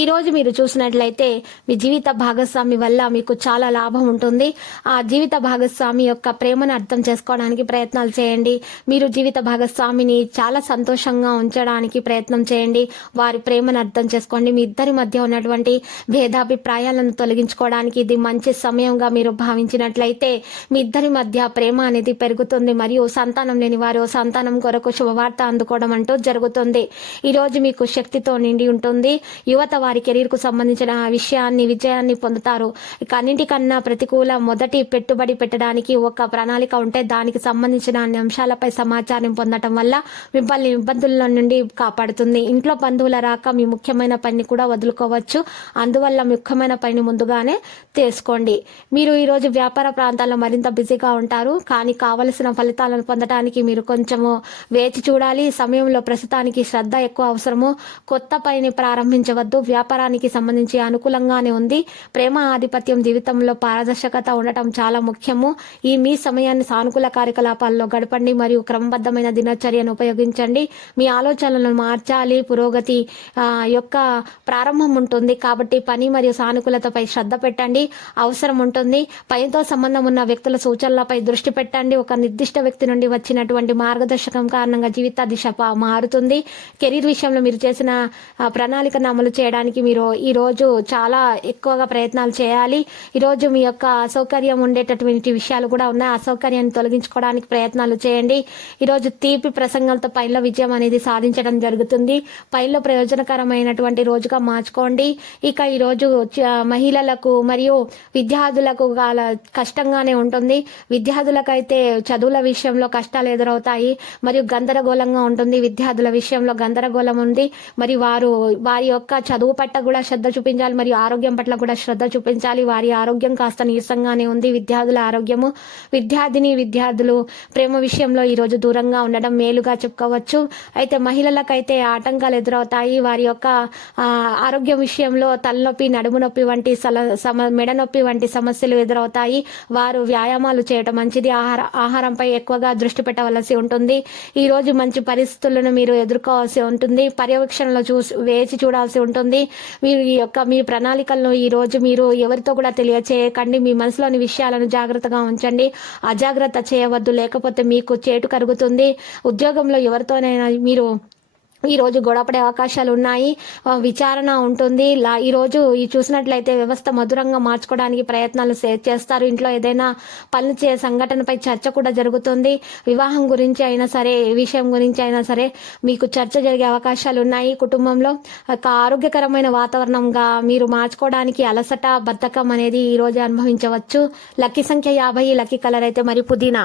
ఈ రోజు మీరు చూసినట్లయితే మీ జీవిత భాగస్వామి వల్ల మీకు చాలా లాభం ఉంటుంది. ఆ జీవిత భాగస్వామి యొక్క ప్రేమను అర్థం చేసుకోవడానికి ప్రయత్నాలు చేయండి. మీరు జీవిత భాగస్వామిని చాలా సంతోషంగా ఉంచడానికి ప్రయత్నం చేయండి. వారి ప్రేమను అర్థం చేసుకోండి. మీ ఇద్దరి మధ్య ఉన్నటువంటి భేదాభిప్రాయాలను తొలగించుకోవడానికి ఇది మంచి సమయంగా మీరు భావించినట్లయితే మీ ఇద్దరి మధ్య ప్రేమ అనేది పెరుగుతుంది. మరియు సంతానం లేని వారు సంతానం కొరకు శుభవార్త అందుకోవడం అంటూ జరుగుతుంది. ఈ రోజు మీకు శక్తితో నిండి ఉంటుంది. యువత వారి కెరీర్కు సంబంధించిన విషయాన్ని విజయాన్ని పొందుతారు. ఇక అన్నింటికన్నా ప్రతికూల మొదటి పెట్టుబడి పెట్టడానికి ఒక ప్రణాళిక ఉంటే దానికి సంబంధించిన అన్ని అంశాలపై సమాచారం పొందటం వల్ల మిమ్మల్ని ఇబ్బందుల నుండి కాపాడుతుంది. ఇంట్లో బంధువుల రాక మీ ముఖ్యమైన పనిని కూడా వదులుకోవచ్చు. అందువల్ల ముఖ్యమైన పనిని ముందుగానే తీసుకోండి. మీరు ఈరోజు వ్యాపార ప్రాంతాల్లో మరింత బిజీగా ఉంటారు. కానీ కావలసిన ఫలితాలను పొందడానికి మీరు కొంచెము వేచి చూడాలి. సమయంలో ప్రస్తుతానికి శ్రద్ధ ఎక్కువ అవసరము. కొత్త పనిని ప్రారంభించవద్దు. వ్యాపారానికి సంబంధించి అనుకూలంగానే ఉంది. ప్రేమ ఆధిపత్యం జీవితంలో పారదర్శకత ఉండటం చాలా ముఖ్యము. ఈ మీ సమయాన్ని సానుకూల కార్యకలాపాల్లో గడపండి మరియు క్రమబద్ధమైన దినచర్యను ఉపయోగించండి. మీ ఆలోచనలను మార్చాలి. పురోగతి యొక్క ప్రారంభం ఉంటుంది. కాబట్టి పని మరియు సానుకూలతపై శ్రద్ధ పెట్టండి. అవసరం ఉంటుంది. పనితో సంబంధం ఉన్న వ్యక్తుల సూచనలపై దృష్టి పెట్టండి. ఒక నిర్దిష్ట వ్యక్తి నుండి వచ్చినటువంటి మార్గదర్శకం కారణంగా జీవిత దిశ మారుతుంది. కెరీర్ విషయంలో మీరు చేసిన ప్రణాళికను అమలు చేయడం చేయడానికి మీరు ఈ రోజు చాలా ఎక్కువగా ప్రయత్నాలు చేయాలి. ఈరోజు మీ యొక్క అసౌకర్యం ఉండేటటువంటి విషయాలు కూడా ఉన్నాయి. అసౌకర్యాన్ని తొలగించుకోవడానికి ప్రయత్నాలు చేయండి. ఈరోజు తీపి ప్రసంగాలతో పైన విజయం అనేది సాధించడం జరుగుతుంది. పైలో ప్రయోజనకరమైనటువంటి రోజుగా మార్చుకోండి. ఇక ఈరోజు మహిళలకు మరియు విద్యార్థులకు గాల కష్టంగానే ఉంటుంది. విద్యార్థులకైతే చదువుల విషయంలో కష్టాలు ఎదురవుతాయి. మరియు గందరగోళంగా ఉంటుంది. విద్యార్థుల విషయంలో గందరగోళం ఉంది. మరి వారు వారి యొక్క చదువు పట్ల కూడా శ్రద్ధ చూపించాలి మరియు ఆరోగ్యం పట్ల కూడా శ్రద్ధ చూపించాలి. వారి ఆరోగ్యం కాస్త నీరసంగానే ఉంది. విద్యార్థుల ఆరోగ్యము విద్యార్థిని విద్యార్థులు ప్రేమ విషయంలో ఈరోజు దూరంగా ఉండడం మేలుగా చెప్పుకోవచ్చు. అయితే మహిళలకైతే ఆటంకాలు ఎదురవుతాయి. వారి యొక్క ఆరోగ్యం విషయంలో తలనొప్పి నడుము నొప్పి వంటి సల సమ మెడ నొప్పి వంటి సమస్యలు ఎదురవుతాయి. వారు వ్యాయామాలు చేయటం మంచిది. ఆహార ఆహారంపై ఎక్కువగా దృష్టి పెట్టవలసి ఉంటుంది. ఈరోజు మంచి పరిస్థితులను మీరు ఎదుర్కోవాల్సి ఉంటుంది. పర్యవేక్షణలో చూసి వేచి చూడాల్సి ఉంటుంది. మీరు ఈ యొక్క మీ ప్రణాళికలను ఈ రోజు మీరు ఎవరితో కూడా తెలియచేయకండి. మీ మనసులోని విషయాలను జాగ్రత్తగా ఉంచండి. అజాగ్రత్త చేయవద్దు లేకపోతే మీకు చేటు కరుగుతుంది. ఉద్యోగంలో ఎవరితోనైనా మీరు ఈ రోజు గొడవపడే అవకాశాలు ఉన్నాయి విచారణ ఉంటుంది. ఈరోజు ఈ రోజు ఈ చూసినట్లయితే వ్యవస్థ మధురంగా మార్చుకోవడానికి ప్రయత్నాలు చేస్తారు. ఇంట్లో ఏదైనా పనులు చే సంఘటనపై చర్చ కూడా జరుగుతుంది. వివాహం గురించి అయినా సరే ఏ విషయం గురించి అయినా సరే మీకు చర్చ జరిగే అవకాశాలు ఉన్నాయి కుటుంబంలో. ఒక ఆరోగ్యకరమైన వాతావరణంగా మీరు మార్చుకోవడానికి అలసట బద్ధకం అనేది ఈ రోజు అనుభవించవచ్చు. లక్కీ సంఖ్య యాభై లక్కీ కలర్ అయితే మరి పుదీనా.